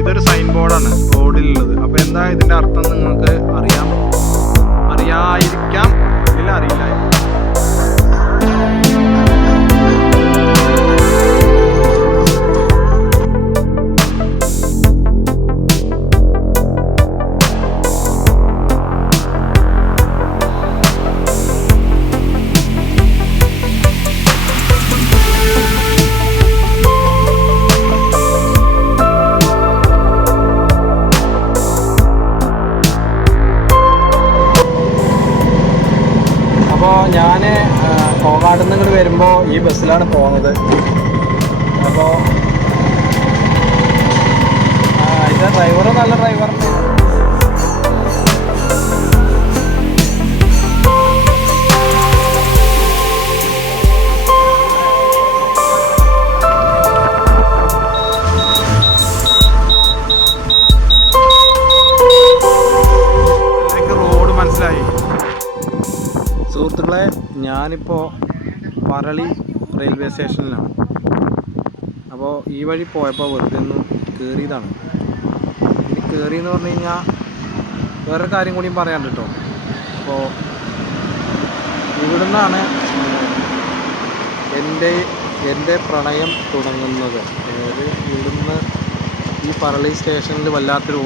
ഇതൊരു സൈൻ ബോർഡാണ് റോഡിലുള്ളത്. അപ്പോൾ എന്താ ഇതിൻ്റെ അർത്ഥം നിങ്ങൾക്ക് അറിയായിരിക്കാം, ഇല്ല അറിയില്ല. അപ്പോൾ ഞാൻ കോങ്ങാട് നിന്ന് ഇങ്ങോട്ട് വരുമ്പോൾ ഈ ബസ്സിലാണ് പോകുന്നത്. അപ്പോൾ ഇതിൻ്റെ ഡ്രൈവർ നല്ല ഡ്രൈവറിന് റോഡ് മനസ്സിലായി. സുഹൃത്തുക്കളെ, ഞാനിപ്പോൾ പറളി റെയിൽവേ സ്റ്റേഷനിലാണ്. അപ്പോൾ ഈ വഴി പോയപ്പോൾ വെറുതെ ഒന്ന് കയറിയതാണ്. ഇനി കയറിയെന്ന് പറഞ്ഞു കഴിഞ്ഞാൽ വേറൊരു കാര്യം കൂടിയും പറയാണ്ട് കേട്ടോ. അപ്പോൾ ഇവിടുന്നാണ് എൻ്റെ പ്രണയം തുടങ്ങുന്നത്. അതായത് ഇവിടുന്ന് ഈ പറളി സ്റ്റേഷനിൽ വല്ലാത്തൊരു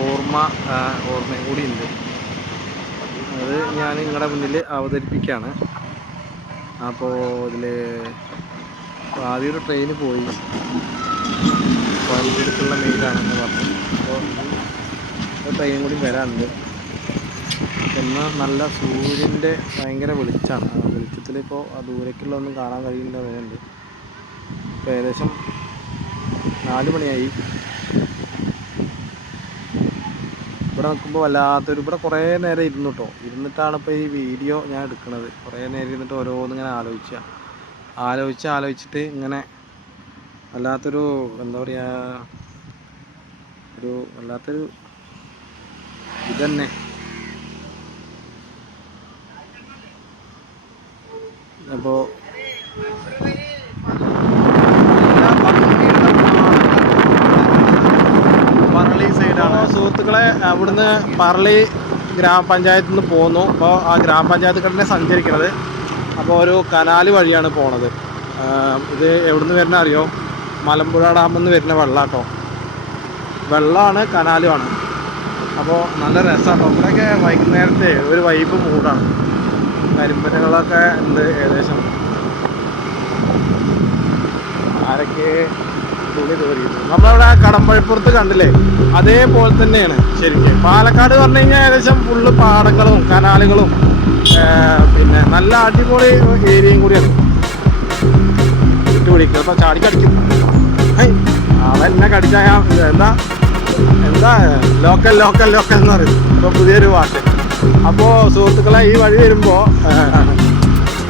ഓർമ്മയും കൂടി ഉണ്ട്. അത് ഞാൻ നിങ്ങളുടെ മുന്നിൽ അവതരിപ്പിക്കുകയാണ്. അപ്പോൾ ഇതിൽ ആദ്യം ഒരു ട്രെയിന് പോയി കോയമ്പത്തൂർക്കുള്ള മെയിലാണെന്ന് പറഞ്ഞു. അപ്പോൾ ഒരു ട്രെയിൻ കൂടി വരാനുണ്ട്. എന്നാൽ നല്ല സൂര്യൻ്റെ ഭയങ്കര വെളിച്ചമാണ്. ആ വെളിച്ചത്തിൽ ഇപ്പോൾ ആ ദൂരേക്കുള്ളതൊന്നും കാണാൻ കഴിയില്ല വരുന്നുണ്ട്. ഇപ്പോൾ ഏകദേശം 4 മണിയായി. ഇവിടെ നിൽക്കുമ്പോൾ ഇവിടെ കുറേ നേരം ഇരുന്നു കേട്ടോ. ഇരുന്നിട്ടാണ് ഇപ്പോൾ ഈ വീഡിയോ ഞാൻ എടുക്കുന്നത്. കുറേ നേരം ഇരുന്നിട്ട് ഓരോന്നിങ്ങനെ ആലോചിച്ചിട്ട് ഇങ്ങനെ വല്ലാത്തൊരു എന്താ പറയുക, വല്ലാത്തൊരു ഇതന്നെ. അപ്പോൾ പറളി സൈഡാണ് സുഹൃത്തുക്കളെ. അവിടുന്ന് പറളി ഗ്രാമപഞ്ചായത്തിൽ നിന്ന് പോന്നു. അപ്പോൾ ആ ഗ്രാമപഞ്ചായത്ത് തന്നെ സഞ്ചരിക്കുന്നത്. അപ്പോൾ ഒരു കനാല് വഴിയാണ് പോണത്. ഇത് എവിടുന്ന് വരുന്ന അറിയോ? മലമ്പുഴ ഡാമിൽ നിന്ന് വരുന്ന വെള്ളാട്ടോ. വെള്ളമാണ്, കനാലുമാണ്. അപ്പോൾ നല്ല രസമാണ്. ഇവിടെയൊക്കെ വൈകുന്നേരത്തെ ഒരു വൈബ് മൂടാണ്. കരിമ്പനകളൊക്കെ ഉണ്ട്. ഏകദേശം ആരൊക്കെ തുണി തോരിയിരുന്നു. നമ്മളവിടെ കടമ്പഴിപ്പുറത്ത് കണ്ടില്ലേ, അതേപോലെ തന്നെയാണ് ശരിക്കും. പാലക്കാട് പറഞ്ഞു കഴിഞ്ഞാൽ ഏകദേശം ഫുള്ള് പാടങ്ങളും കനാലുകളും പിന്നെ നല്ല അടിപൊളി ഏരിയയും കൂടിയാണ്. ചുറ്റുപിടിക്കുക. അപ്പോൾ ചാടിക്കടിക്കും. അതെന്നെ കടിച്ചാൽ എന്താ ലോക്കൽ എന്ന് പറയും. ഇപ്പോൾ പുതിയൊരു വാക്ക്. അപ്പോൾ സുഹൃത്തുക്കളെ, ഈ വഴി വരുമ്പോൾ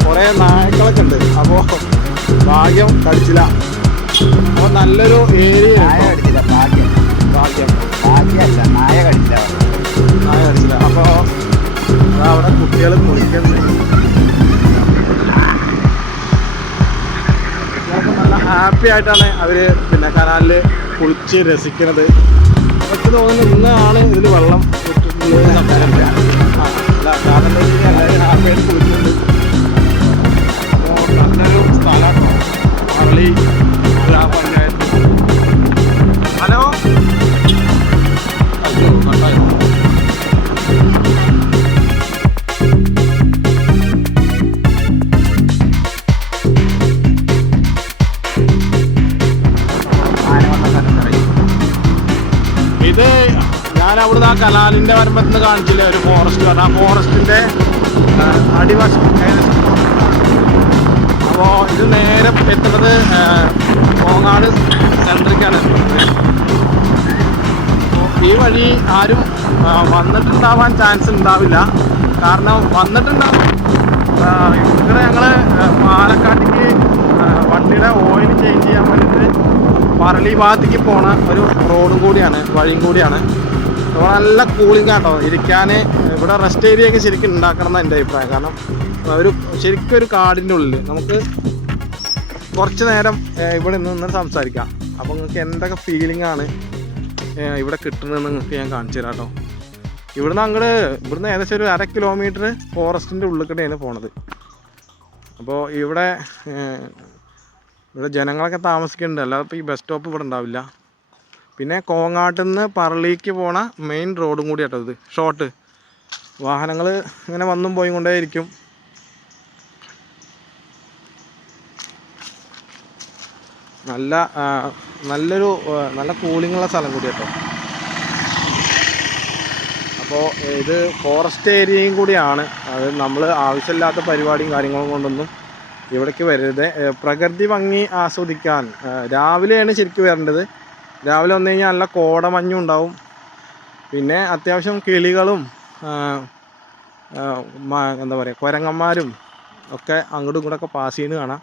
കുറേ നായ്ക്കളൊക്കെ ഉണ്ട്. അപ്പോൾ ഭാഗ്യം കടിച്ചില്ല. അപ്പോൾ നല്ലൊരു ഏരിയ. നായ കടിച്ചില്ല. അപ്പോൾ അവിടെ കുട്ടികൾ കുളിക്കുന്നത്. കുട്ടികളൊക്കെ നല്ല ഹാപ്പി ആയിട്ടാണ് അവർ പിന്നെ കനാലിൽ കുളിച്ച് രസിക്കുന്നത്. എനിക്ക് തോന്നുന്നു ഇന്നാണ് ഇതിൽ വെള്ളം ഇട്ടിട്ടുള്ളത്. കാരണം എല്ലാവരും ഹാപ്പിയായിട്ട് കുളിക്കുന്നുണ്ട്. അപ്പോൾ നല്ലൊരു സ്ഥലമാണ് പറളി ഗ്രാമപഞ്ചായത്ത്. ഹലോ, അയ്യോ കട്ടായിരുന്നു. ഇത് ഞാൻ അവിടുന്ന് ആ കനാലിൻ്റെ വരുമ്പത്ത് കാണിച്ചില്ലേ ഒരു ഫോറസ്റ്റ്. ആ ഫോറസ്റ്റിൻ്റെ അടിവശം ഏകദേശം. അപ്പോൾ ഇത് നേരെ എത്തുന്നത് കോങ്ങാട് സെൻട്രിക്കാണ്. ഈ വഴി ആരും വന്നിട്ടുണ്ടാവാൻ ചാൻസ് ഉണ്ടാവില്ല. കാരണം വന്നിട്ടുണ്ടാവും. ഇവിടെ ഞങ്ങൾ പാലക്കാട്ടേക്ക് വണ്ടിയുടെ ഓയിൽ ചേഞ്ച് ചെയ്യാൻ വേണ്ടിയിട്ട് പറളി ഭാഗത്തേക്ക് പോണ ഒരു റോഡും കൂടിയാണ്, വഴിയും കൂടിയാണ്. അപ്പോൾ നല്ല കൂളിംഗ് ആട്ടോ ഇരിക്കാൻ. ഇവിടെ റെസ്റ്റ് ഏരിയ ഒക്കെ ശരിക്കും ഉണ്ടാക്കണം എന്നാണ് എൻ്റെ അഭിപ്രായം. കാരണം ശരിക്കും ഒരു കാടിൻ്റെ ഉള്ളിൽ നമുക്ക് കുറച്ച് നേരം ഇവിടെ നിന്ന് സംസാരിക്കാം. അപ്പോൾ നിങ്ങൾക്ക് എന്തൊക്കെ ഫീലിംഗ് ആണ് ഇവിടെ കിട്ടുന്നതെന്ന് നിങ്ങൾക്ക് ഞാൻ കാണിച്ചു തരാം കേട്ടോ. ഇവിടുന്ന് ഏകദേശം ഒരു 1/2 കിലോമീറ്റർ ഫോറസ്റ്റിൻ്റെ ഉള്ളിൽ കൂടെയാണ് പോണത്. അപ്പോൾ ഇവിടെ ജനങ്ങളൊക്കെ താമസിക്കുന്നുണ്ട്, അല്ലാതെ ഇപ്പോൾ ഈ ബസ് സ്റ്റോപ്പ് ഇവിടെ ഉണ്ടാവില്ല. പിന്നെ കോങ്ങാട്ടിൽ നിന്ന് പറളിക്ക് പോണ മെയിൻ റോഡും കൂടി കേട്ടോ ഇത്, ഷോർട്ട്. വാഹനങ്ങൾ ഇങ്ങനെ വന്നും പോയി കൊണ്ടേയിരിക്കും. നല്ല കൂളിങ്ങുള്ള സ്ഥലം കൂടി കേട്ടോ. അപ്പോൾ ഇത് ഫോറസ്റ്റ് ഏരിയയും കൂടിയാണ്. അത് നമ്മൾ ആവശ്യമില്ലാത്ത പരിപാടിയും കാര്യങ്ങളും കൊണ്ടൊന്നും ഇവിടേക്ക് വരരുത്. പ്രകൃതി ഭംഗി ആസ്വദിക്കാൻ രാവിലെയാണ് ശരിക്കും വരേണ്ടത്. രാവിലെ വന്നു കഴിഞ്ഞാൽ നല്ല കോടമഞ്ഞും ഉണ്ടാവും. പിന്നെ അത്യാവശ്യം കിളികളും എന്താ പറയുക കുരങ്ങന്മാരും ഒക്കെ അങ്ങോട്ടും ഇങ്ങോട്ടൊക്കെ പാസ് ചെയ്യുന്നത് കാണാം.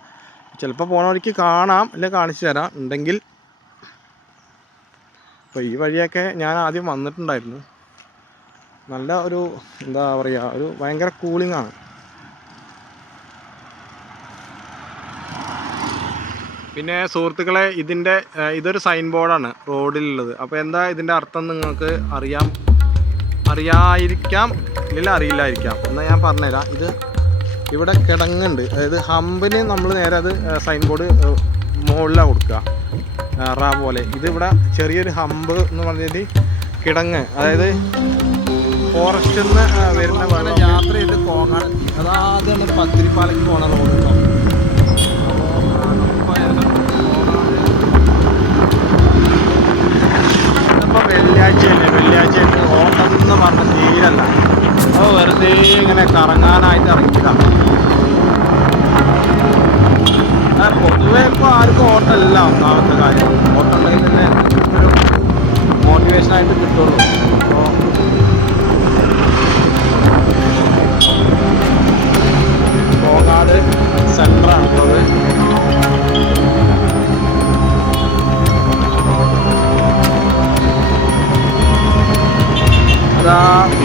ചിലപ്പോൾ പോണ വഴിക്ക് കാണാം, അല്ലെങ്കിൽ കാണിച്ചു തരാം ഉണ്ടെങ്കിൽ. അപ്പോൾ ഈ വഴിയൊക്കെ ഞാൻ ആദ്യം വന്നിട്ടുണ്ടായിരുന്നു. നല്ല ഒരു എന്താ പറയുക, ഒരു ഭയങ്കര കൂളിംഗ് ആണ്. പിന്നെ സുഹൃത്തുക്കളെ, ഇതൊരു സൈൻ ബോർഡാണ് റോഡിലുള്ളത്. അപ്പോൾ എന്താ ഇതിൻ്റെ അർത്ഥം നിങ്ങൾക്ക് അറിയാതിരിക്കാം, ഇല്ലെങ്കിൽ അറിയില്ലായിരിക്കാം. എന്നാൽ ഞാൻ പറഞ്ഞുതരാം. ഇവിടെ കിടങ്ങുണ്ട്, അതായത് ഹമ്പിന് നമ്മൾ നേരെ അത് സൈൻ ബോർഡ് മുകളിലാണ് കൊടുക്കുക പോലെ. ഇതിവിടെ ചെറിയൊരു ഹമ്പ് എന്ന് പറഞ്ഞത് കിടങ്ങ്, അതായത് ഫോറസ്റ്റിൽ നിന്ന് വരുന്ന വെള്ളം യാത്ര ചെയ്ത് കോങ്ങാട് അതാദ്യം ഒരു പത്തിരിപ്പാലയ്ക്ക് പോകുന്ന റോഡ് കേട്ടോ. അപ്പോൾ വെള്ളിയാഴ്ച ഓട്ടം എന്ന് പറഞ്ഞ തീരല്ല. അപ്പോൾ വെറുതെ ഇങ്ങനെ കറങ്ങാനായിട്ട് ഇറങ്ങിയതാണ്. പൊതുവെ ഇപ്പോൾ ആർക്കും ഓട്ടമല്ല ഒന്നാമത്തെ കാര്യം. ഓട്ടം ഉണ്ടെങ്കിൽ തന്നെ ഒരു മോട്ടിവേഷനായിട്ട് കിട്ടുള്ളൂ. അപ്പോൾ കോങ്ങാട് സെൻറ്ററാണ് ഉള്ളത്.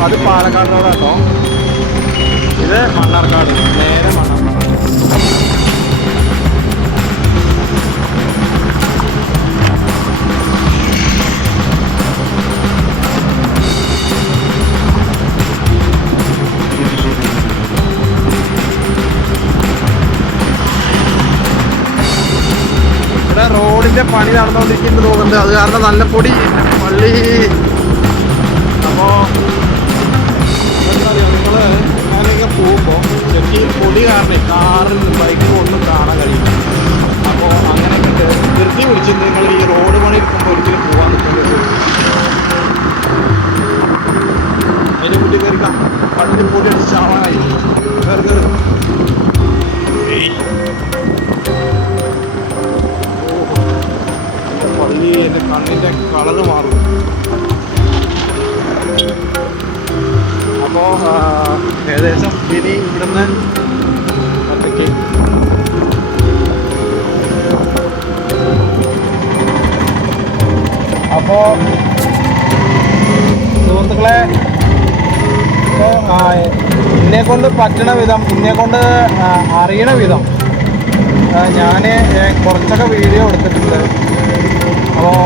അത് പാലക്കാട് റോഡാട്ടോ. ഇത് മണ്ണാർക്കാട്, നേരെ മണ്ണാർക്കാട്. ഇവിടെ റോഡിൻ്റെ പണി നടന്നുകൊണ്ടിരിക്കുന്നത് തോന്നുന്നുണ്ട്. അത് കാരണം നല്ല പൊടി പള്ളി. അപ്പോൾ നിങ്ങൾ അങ്ങനെയൊക്കെ പോകുമ്പോൾ ശരിക്കും പൊടി കാരണം കാറിൽ ബൈക്കിൽ ഒന്നും കാണാൻ കഴിയില്ല. അപ്പോൾ അങ്ങനെയൊക്കെ ധൃതി പിടിച്ചിട്ട് നിങ്ങൾ ഈ റോഡ് പണി എടുക്കുമ്പോൾ ഒരിക്കലും പോകാൻ നിൽക്കുന്നത്. അതിൻ്റെ കുട്ടി കയറിക്കാം, പള്ളി പൊടി അടിച്ചാവാനായി പള്ളി. എൻ്റെ കണ്ണിൻ്റെ കളറ് മാറും. അപ്പോൾ ഏകദേശം ഇനി ഇവിടുന്ന് ഒറ്റയ്ക്ക് അപ്പോൾ സുഹൃത്തുക്കളെ, ഇപ്പോൾ എന്നെക്കൊണ്ട് പറ്റണ വിധം, എന്നെക്കൊണ്ട് അറിയണ വിധം ഞാൻ കുറച്ചൊക്കെ വീഡിയോ എടുത്തിട്ടുണ്ട്. അപ്പോൾ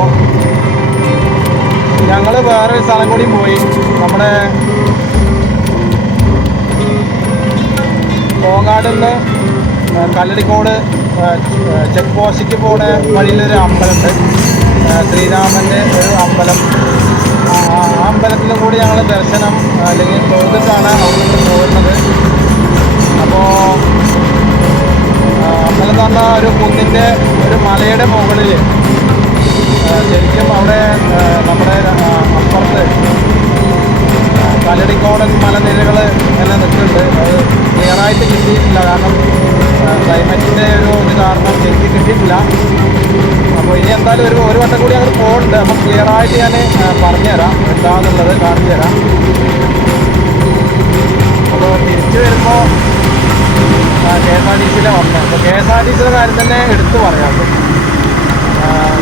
ഞങ്ങൾ വേറൊരു സ്ഥലം കൂടി പോയി. നമ്മുടെ കോങ്ങാടിൽ നിന്ന് കല്ലടിക്കോട് ചെക്ക് പോസ്റ്റിക്ക് പോണ വഴിയിലൊരു അമ്പലമുണ്ട്, ശ്രീരാമൻ്റെ ഒരു അമ്പലം. ആ അമ്പലത്തിലും കൂടി ഞങ്ങൾ ദർശനം അല്ലെങ്കിൽ തൊഴുതിട്ടാണ് അവിടെ നിന്ന് പോകുന്നത്. അപ്പോൾ അമ്പലം എന്ന് പറഞ്ഞാൽ ഒരു കുന്നിൻ്റെ ഒരു മലയുടെ മുകളിൽ ശരിക്കും അവിടെ നമ്മുടെ അപ്പുറത്ത് കല്ലടിക്കോടൻ മലനിരകൾ എല്ലാം നിൽക്കുന്നുണ്ട്. അത് ക്ലിയറായിട്ട് കിട്ടിയിട്ടില്ല, കാരണം ക്ലൈമറ്റിൻ്റെ ഇത് കാരണം ശരിക്കും കിട്ടിയിട്ടില്ല. അപ്പോൾ ഇനി എന്തായാലും ഒരു വട്ടം കൂടി അങ്ങോട്ട് പോകുന്നുണ്ട്. അപ്പോൾ ക്ലിയറായിട്ട് ഞാൻ പറഞ്ഞുതരാം എന്താണെന്നുള്ളത്, കാണിച്ചു തരാം. അപ്പോൾ തിരിച്ചു വരുമ്പോൾ KSRTC വന്നത്. അപ്പോൾ KSRTC കാര്യം തന്നെ എടുത്തു പറയാം.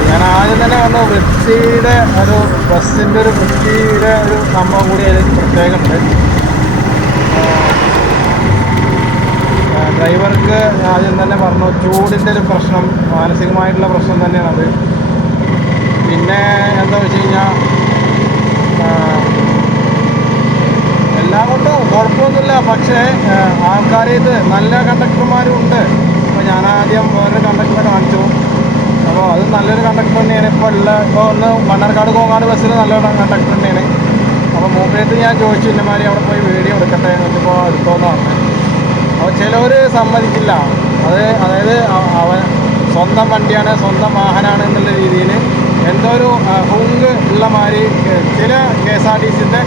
ഞാൻ ആദ്യം തന്നെ വന്നു വൃത്തിയുടെ ഒരു ബസ്സിൻ്റെ ഒരു വൃത്തിയുടെ ഒരു സംഭവം കൂടി അതിൽ പ്രത്യേകമുണ്ട്. ഡ്രൈവർക്ക് ആദ്യം തന്നെ പറഞ്ഞു ചൂടിൻ്റെ ഒരു പ്രശ്നം, മാനസികമായിട്ടുള്ള പ്രശ്നം തന്നെയാണത്. പിന്നെ എന്താ വെച്ച് കഴിഞ്ഞാൽ എല്ലാം കൊണ്ടും കുഴപ്പമൊന്നുമില്ല. പക്ഷേ ആൾക്കാർ ഇത് നല്ല കണ്ടക്ടർമാരും ഉണ്ട്. അപ്പോൾ ഞാൻ ആദ്യം വേറൊരു കണ്ടക്ടറെ കാണിച്ചു. അപ്പോൾ അത് നല്ലൊരു കണ്ടക്ടർ തന്നെയാണ് ഇപ്പോൾ ഒന്ന് മണ്ണാർക്കാട് കോങ്ങാട് ബസ്സിൽ നല്ലൊരു കണ്ടക്ടർ തന്നെയാണ്. അപ്പോൾ മൂപ്പരത്ത് ഞാൻ ചോദിച്ചു ഇന്നമാതിരി അവിടെ പോയി വീഡിയോ എടുക്കട്ടെ എന്നിട്ടിപ്പോൾ എടുത്തോന്ന് പറഞ്ഞു. അപ്പോൾ ചിലവർ സമ്മതിക്കില്ല. അതായത് അവൻ സ്വന്തം വണ്ടിയാണ്, സ്വന്തം വാഹനമാണ് എന്നുള്ള രീതിയിൽ എന്തോ ഒരു ഹുങ്ക് ഉള്ള മാതിരി ചില KSRTCൻ്റെ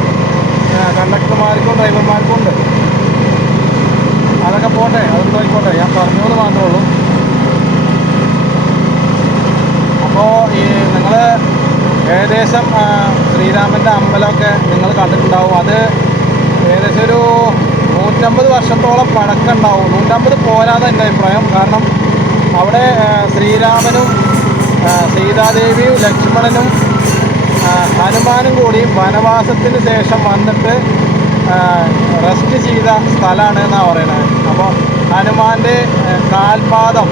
കണ്ടക്ടർമാർക്കും ഡ്രൈവർമാർക്കും ഉണ്ട്. അതൊക്കെ പോട്ടെ, അതൊന്നും ആയിക്കോട്ടെ, ഞാൻ പറഞ്ഞു എന്ന് മാത്രമേ ഉള്ളൂ. അപ്പോൾ ഈ നിങ്ങൾ ഏകദേശം ശ്രീരാമൻ്റെ അമ്പലമൊക്കെ നിങ്ങൾ കണ്ടിട്ടുണ്ടാവും. അത് ഏകദേശം ഒരു 150 വർഷത്തോളം പഴക്കമുണ്ടാവും. 150 പോരാതെ എൻ്റെ അഭിപ്രായം. കാരണം അവിടെ ശ്രീരാമനും സീതാദേവിയും ലക്ഷ്മണനും ഹനുമാനും കൂടി വനവാസത്തിന് ശേഷം വന്നിട്ട് റെസ്റ്റ് ചെയ്ത സ്ഥലമാണ് എന്നാണ് പറയുന്നത്. അപ്പോൾ ഹനുമാൻ്റെ കാൽപാദം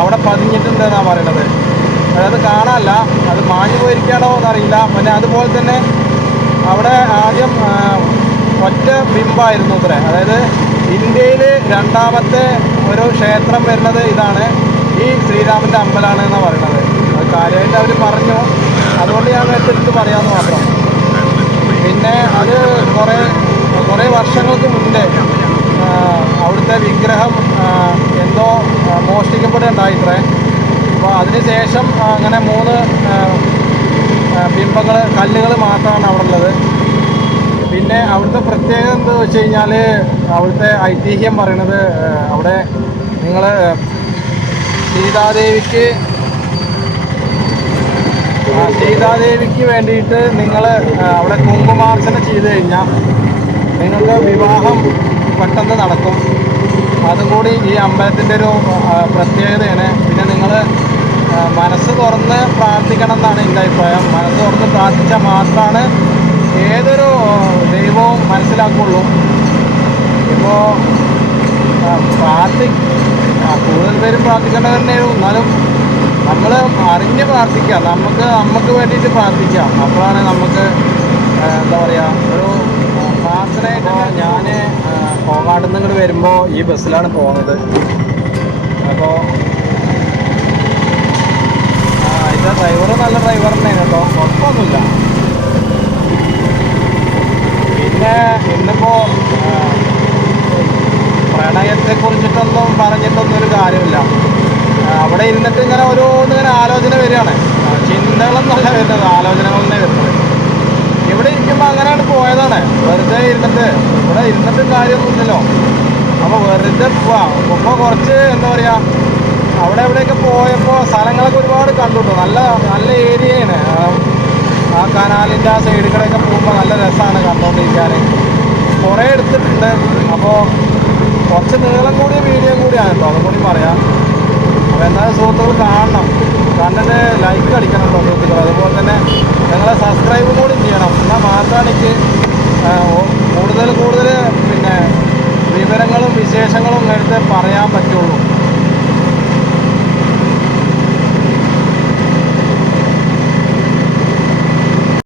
അവിടെ പതിഞ്ഞിട്ടുണ്ട് എന്നാണ് പറയണത്. അതായത് കാണാനല്ല, അത് മാഞ്ഞു പോയിരിക്കണോ എന്നറിയില്ല. പിന്നെ അതുപോലെ തന്നെ അവിടെ ആദ്യം ഒറ്റ ബിംബമായിരുന്നു അത്രേ. അതായത് ഇന്ത്യയിൽ രണ്ടാമത്തെ ഒരു ക്ഷേത്രം വരുന്നത് ഇതാണ്, ഈ ശ്രീരാമൻ്റെ അമ്പലമാണ് എന്നാണ് പറയുന്നത്. അത് കാര്യമായിട്ട് അവർ പറഞ്ഞു, അതുകൊണ്ട് ഞാൻ എടുത്തിട്ട് പറയാമെന്ന് മാത്രം. പിന്നെ അത് കുറേ വർഷങ്ങൾക്ക് മുന്നേ അവിടുത്തെ വിഗ്രഹം എന്തോ മോഷ്ടിക്കപ്പെടുകയുണ്ടായിത്രേ. അപ്പോൾ അതിന് ശേഷം അങ്ങനെ 3 ബിംബങ്ങൾ, കല്ലുകൾ മാത്രമാണ് അവിടെ ഉള്ളത്. പിന്നെ അവിടുത്തെ പ്രത്യേകത എന്താ വെച്ച് കഴിഞ്ഞാൽ, അവിടുത്തെ ഐതിഹ്യം പറയണത് അവിടെ നിങ്ങൾ സീതാദേവിക്ക് വേണ്ടിയിട്ട് നിങ്ങൾ അവിടെ കുങ്കുമാർച്ചന ചെയ്ത് കഴിഞ്ഞാൽ നിങ്ങൾക്ക് വിവാഹം പെട്ടെന്ന് നടക്കും. അതും കൂടി ഈ അമ്പലത്തിൻ്റെ ഒരു പ്രത്യേകതയാണ്. പിന്നെ നിങ്ങൾ മനസ്സ് തുറന്ന് പ്രാർത്ഥിക്കണം എന്നാണ് എൻ്റെ അഭിപ്രായം. മനസ്സ് തുറന്ന് പ്രാർത്ഥിച്ചാൽ മാത്രമാണ് ഏതൊരു ദൈവവും മനസ്സിലാക്കുള്ളൂ. ഇപ്പോൾ കൂടുതൽ പേരും പ്രാർത്ഥിക്കേണ്ടത് തന്നെയാണ്. എന്നാലും നമ്മൾ അറിഞ്ഞ് പ്രാർത്ഥിക്കുക, നമുക്ക് വേണ്ടിയിട്ട് പ്രാർത്ഥിക്കാം. അപ്പോഴാണ് നമുക്ക് എന്താ പറയുക ഒരു പ്രാർത്ഥനയായിട്ട്. ഞാൻ കോങ്ങാട് നിന്ന് ഇങ്ങോട്ട് വരുമ്പോൾ ഈ ബസ്സിലാണ് പോകുന്നത്. അപ്പോൾ ഇതിൻ്റെ ഡ്രൈവർ നല്ല ഡ്രൈവർ തന്നെയാണ് കേട്ടോ, കുഴപ്പമൊന്നുമില്ല. പിന്നെ ഇന്നിപ്പോൾ പ്രണയത്തെക്കുറിച്ചിട്ടൊന്നും പറഞ്ഞിട്ടൊന്നും ഒരു കാര്യമില്ല. അവിടെ ഇരുന്നിട്ട് ഇങ്ങനെ ഓരോന്നിങ്ങനെ ആലോചന വരികയാണ്. ചിന്തകളൊന്നുമല്ല വരുന്നത്, ആലോചനകൾ തന്നെ വരുന്നത്. ഇവിടെ ഇരിക്കുമ്പോൾ അങ്ങനെയാണ് പോയതാണ്. വെറുതെ ഇരുന്നിട്ട് ഇവിടെ ഇരുന്നിട്ട് കാര്യമൊന്നുമില്ലല്ലോ. അപ്പോൾ വെറുതെ പോവാം. ഇപ്പോൾ കുറച്ച് എന്താ പറയുക, അവിടെ എവിടെയൊക്കെ പോയപ്പോൾ സ്ഥലങ്ങളൊക്കെ ഒരുപാട് കണ്ടുട്ടോ. നല്ല നല്ല ഏരിയയാണ്. ആ കനാലിൻ്റെ ആ സൈഡുകളൊക്കെ പോകുമ്പോൾ നല്ല രസമാണ് കണ്ടുകൊണ്ടിരിക്കാൻ. കുറേ എടുത്തിട്ടുണ്ട്. അപ്പോൾ കുറച്ച് നീളം കൂടിയ വീഡിയോ കൂടിയാണ് കേട്ടോ, അതും കൂടി പറയാം. അപ്പോൾ എന്നാലും സുഹൃത്തുക്കൾ കാണണം, കണ്ടിട്ട് ലൈക്ക് അടിക്കണം കേട്ടോ സുഹൃത്തുക്കൾ. അതുപോലെ തന്നെ നിങ്ങളെ സബ്സ്ക്രൈബ് കൂടി ചെയ്യണം. എന്നാൽ മാത്രമാണ് എനിക്ക് കൂടുതൽ പിന്നെ വിവരങ്ങളും വിശേഷങ്ങളും എടുത്ത് പറയാൻ പറ്റും.